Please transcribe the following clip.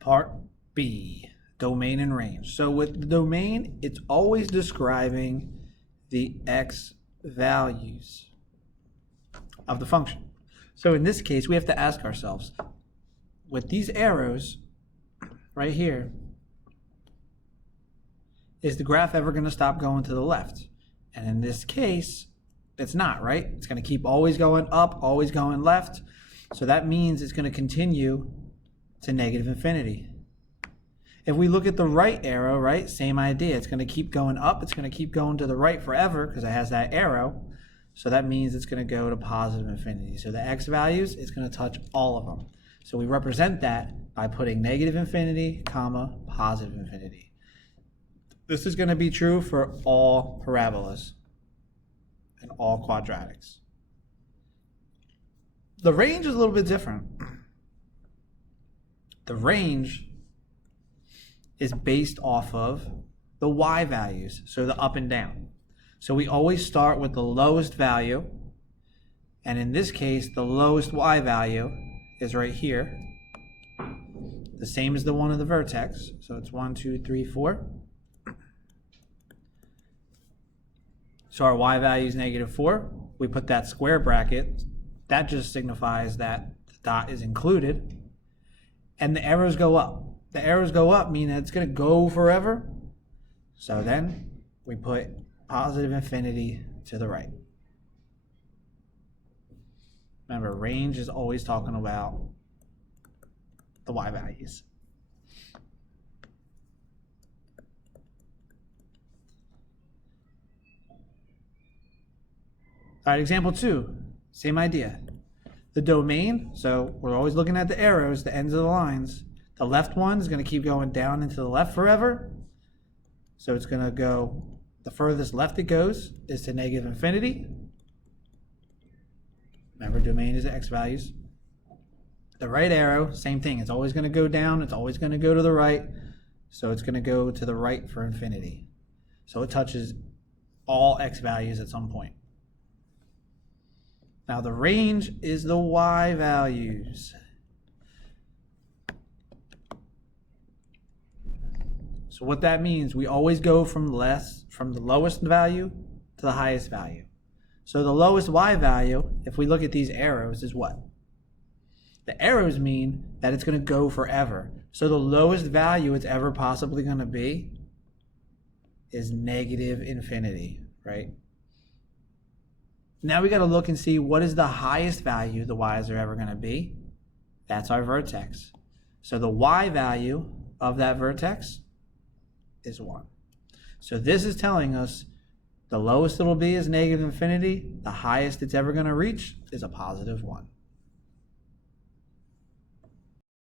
Part B, domain and range. So with the domain, it's always describing the x values of the function. So in this case, we have to ask ourselves, with these arrows right here, is the graph ever going to stop going to the left? And in this case, it's not, right? It's going to keep always going up, always going left. So that means it's going to continue to negative infinity. If we look at the right arrow, right, same idea. It's going to keep going up. It's going to keep going to the right forever because it has that arrow. So that means it's going to go to positive infinity. So the x values, it's going to touch all of them. So we represent that by putting negative infinity, comma, positive infinity. This is going to be true for all parabolas and all quadratics. The range is a little bit different. The range is based off of the y values, so the up and down. So we always start with the lowest value, and in this case, the lowest y value is right here, the same as the one of the vertex. So it's 1, 2, 3, 4. So our y value is -4. We put that square bracket. That just signifies that the dot is included. And the arrows go up. The arrows go up, meaning it's going to go forever. So then we put positive infinity to the right. Remember, range is always talking about the y values. All right, example 2, same idea. The domain, so we're always looking at the arrows, the ends of the lines. The left one is going to keep going down into the left forever. So it's going to go, the furthest left it goes is to negative infinity. Remember, domain is x values. The right arrow, same thing. It's always going to go down. It's always going to go to the right. So it's going to go to the right for infinity. So it touches all x values at some point. Now the range is the y values. So what that means, we always go from the lowest value to the highest value. So the lowest y value, if we look at these arrows, is what? The arrows mean that it's going to go forever. So the lowest value it's ever possibly going to be is negative infinity, right? Now we got to look and see what is the highest value the y's are ever going to be. That's our vertex. So the y value of that vertex is 1. So this is telling us the lowest it'll be is negative infinity. The highest it's ever going to reach is a positive 1.